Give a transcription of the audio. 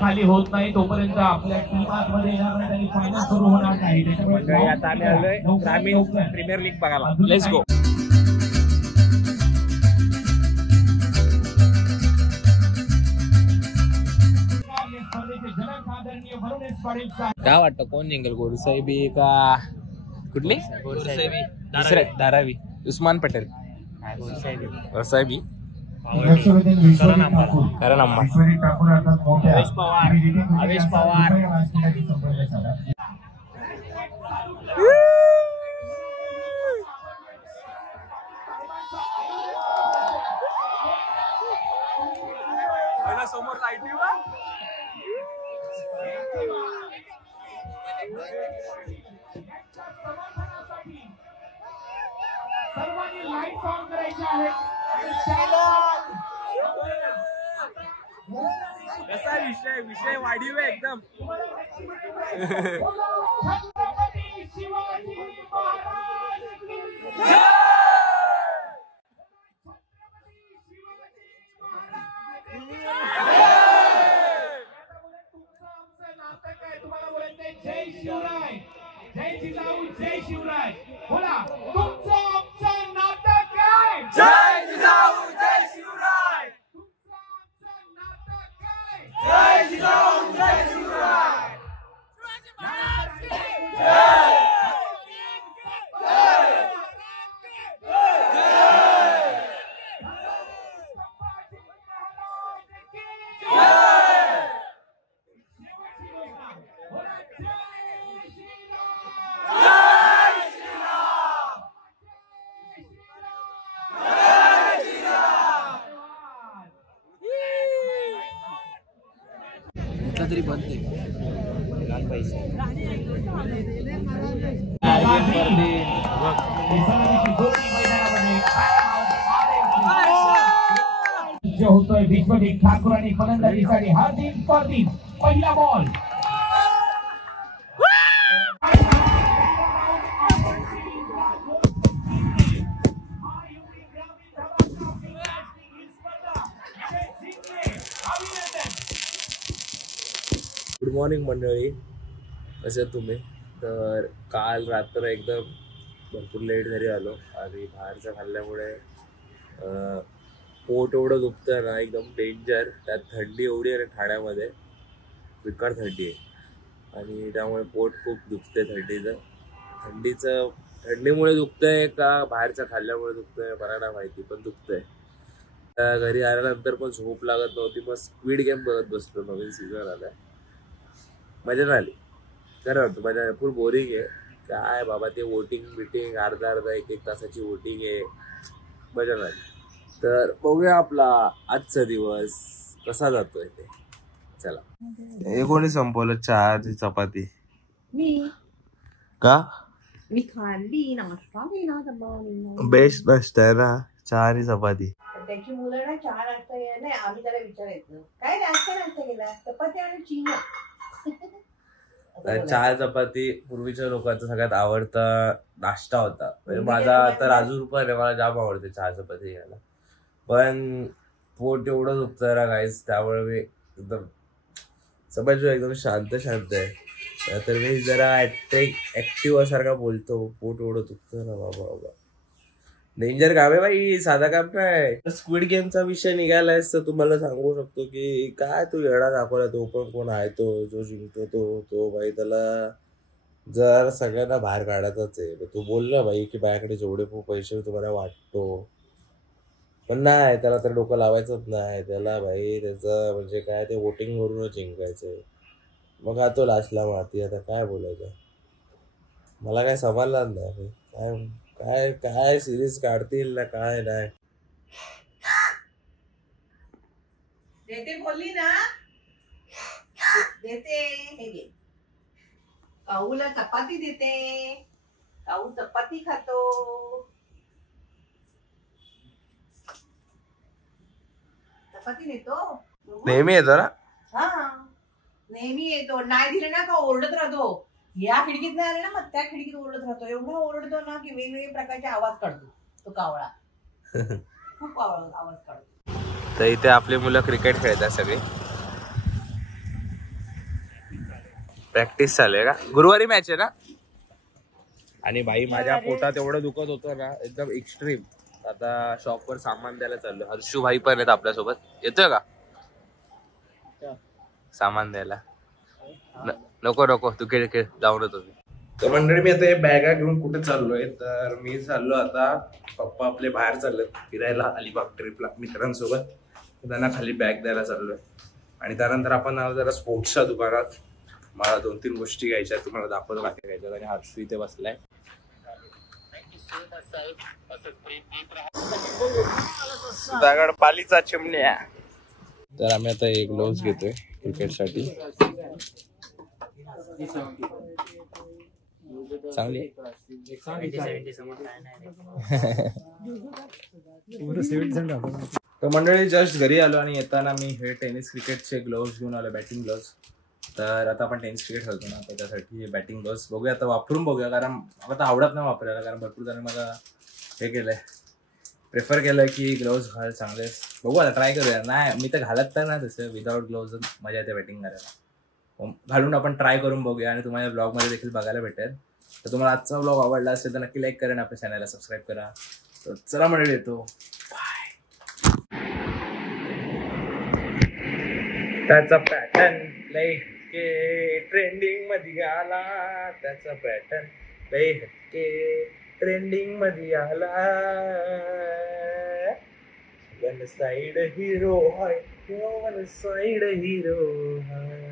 खाली होत नाही तोपर्यंत आपल्या टीम आतमध्ये येणार नाही आणि फायनल सुरू होणार नाही. त्याच्यामुळे आता आम्ही आलोय ग्रामीण प्रीमियर लीग बघायला. Let's go. काय वाटतं कोण जिंकल, गोरसाहेबी का कुठली? धारावी, उस्मान पटेल. गोरसाहेबी करण अम्मा, आवेश पवार. समोर लाईटी सर्वांनी लाईट ऑन करायची आहे. कसा विषय वाढीव आहे एकदम. छत्रपती शिवाजी महाराज की जय. जय शिवराय, जय जिजाऊ, जय शिवराय. बोला, तुमचं आमचं नाटक काय? जय जिजाऊ जय शिवराय. तुमचं आमचं नाटक काय? जय जिजाऊ जय शिवराय. शिवाजी महाराज की जय. तरी बंद पैसे होतोय विश्वजित ठाकूर आणि फलंदाजीसाठी हार्दिक पाटील. पहिला बॉल गुड मॉर्निंग मंडळी, कसे तुम्ही? तर काल रात्र एकदम भरपूर लेट घरी आलो आणि बाहेरचं खाल्ल्यामुळे पोट एवढं दुखतं ना, एकदम डेंजर. त्यात थंडी एवढी आहे ठाण्यामध्ये, बेकार थंडी आहे आणि त्यामुळे पोट खूप दुखते. थंडीमुळे दुखतंय का बाहेरचं खाल्ल्यामुळे दुखतंय मला नाही माहिती, पण दुखतंय. घरी आल्यानंतर पण झोप लागत नव्हती. मग स्क्विड गेम बघत बसलो, नवीन सीझन आलाय. मजा नाही खरं होतं, मजा फुल बोरिंग आहे. काय बाबा ते वोटिंग अर्धा एक तासाची वोटिंग आहे, मजा नाही. तर बघूया आपला आजचा दिवस कसा जातोय ते. चला. हे कोणी संपवलं चहाची चपाती? मी का? मी खाल्ली नाश्ता केला. बेस्ट बेस्ट आहे ना चहा आणि चपाती. त्याची मुलं ना चहा नाश्ता केला नाही, आम्ही त्याला विचारायचं काय नाश्ता केला, चपाती आणि चीज. चहा चपाती पूर्वीच्या लोकांचा सगळ्यात आवडता नाश्ता होता. म्हणजे माझा तर अजून पण आहे, मला जाम आवडते चहा चपाती घ्यायला. पण पोट एवढं दुखतं ना गाईस, त्यामुळे मी एकदम समजू एकदम शांत आहे. तर मी जरा ऍक्टिव्ह सारखा बोलतो. पोट एवढं दुखतं ना बाबा. डेंजर काम आहे बाई, साधा काम नाही. स्क्विड गेमचा विषय निघालायस तर तुम्हाला सांगू शकतो की काय तू येडा दाखवला. तो पण कोण आहे, तो जो जिंकतो तो भाई, त्याला जर सगळ्यांना बाहेर काढायचाच आहे. तू बोल ना भाई की माझ्याकडे जेवढे पैसे तुम्हाला वाटतो, पण नाही, त्याला तर डोकं लावायचंच नाही. त्याला भाई त्याचं म्हणजे काय ते वोटिंग वरूनच जिंकायचंय. मग हा तो लास्टला मारती. आता काय बोलायचं, मला काय समजलं नाही. काय काय सिरीज काढतील ना काय नाही. देते बोलली ना, देते. हे घे, काऊला चपाती देते. काऊ चपाती खातो. चपाती देतो. नेहमी येतो ना. हा नेहमी येतो. नाही दिले ना का ओरडत राहतो. या खिडकीत नाही आले ना मग त्या खिडकीत ओरडत राहतो. एवढा ओरडतो ना की वेगवेगळे प्रकारचे आवाज काढतो तो कावळा. खूप आवाज काढतो. तर इथे आपली मुलं क्रिकेट खेळतात सगळे. प्रॅक्टिस चालू आहे का? गुरुवारी मॅच आहे ना? आणि भाई माझ्या पोटात एवढं दुखत होतं ना एकदम एक्स्ट्रीम. आता शॉपवर सामान द्यायला चाललो. हर्षू भाई पण आहेत आपल्यासोबत. येतोय का सामान द्यायला? नको नको तू खेळ खेळ जाऊन येतो मी. तर मंडळी मी आता हे बॅगा घेऊन कुठे चाललोय तर मी चाललो आता. पप्पा आपले बाहेर चाललेत फिरायला अलिबाग ट्रिपला मित्रांसोबत. त्यांना खाली बॅग द्यायला चाललोय आणि त्यानंतर आपण जरा स्पोर्ट्सच्या दुकानात. मला 2-3 गोष्टी घ्यायच्या तुम्हाला दाखवतो काय घ्यायच्या. आणि हर्षू इथे बसलाय. सुधागड पालीचा चिमण्या. तर आम्ही आता एक ग्लोव्स घेतोय क्रिकेटसाठी. चांगली तर मंडळी जस्ट घरी आलो आणि येताना मी हे टेनिस क्रिकेटचे ग्लोव्स घेऊन आलो. Batting gloves. तर आता आपण टेनिस क्रिकेट खेळतो ना त्याच्यासाठी हे बॅटिंग ग्लोव्स बघूया आता वापरून बघूया. कारण मला आता आवडत नाही वापरायला. कारण भरपूर जण मला हे केलंय प्रेफर केलं की ग्लोव्स घाल चांगले. बघू आता ट्राय करूया. नाही मी तर घालत तर ना तसं विदाऊट ग्लोव्स मजा येते बॅटिंग करायला. घालून आपण ट्राय करून बघूया आणि तुम्हाला ब्लॉगमध्ये देखील बघायला भेटेल. तर तुम्हाला आजचा ब्लॉग आवडला असेल तर नक्की लाईक करा आणि आपल्या चॅनलला सबस्क्राईब करा. तर चला मंडळी येतो बाय. त्याचा पॅटर्न लय के ट्रेंडिंग मध्ये आला. त्याचा पॅटर्न लय के ट्रेंडिंग मध्ये आला. वन साइड हिरो हाय वन साइड हिरो हाय.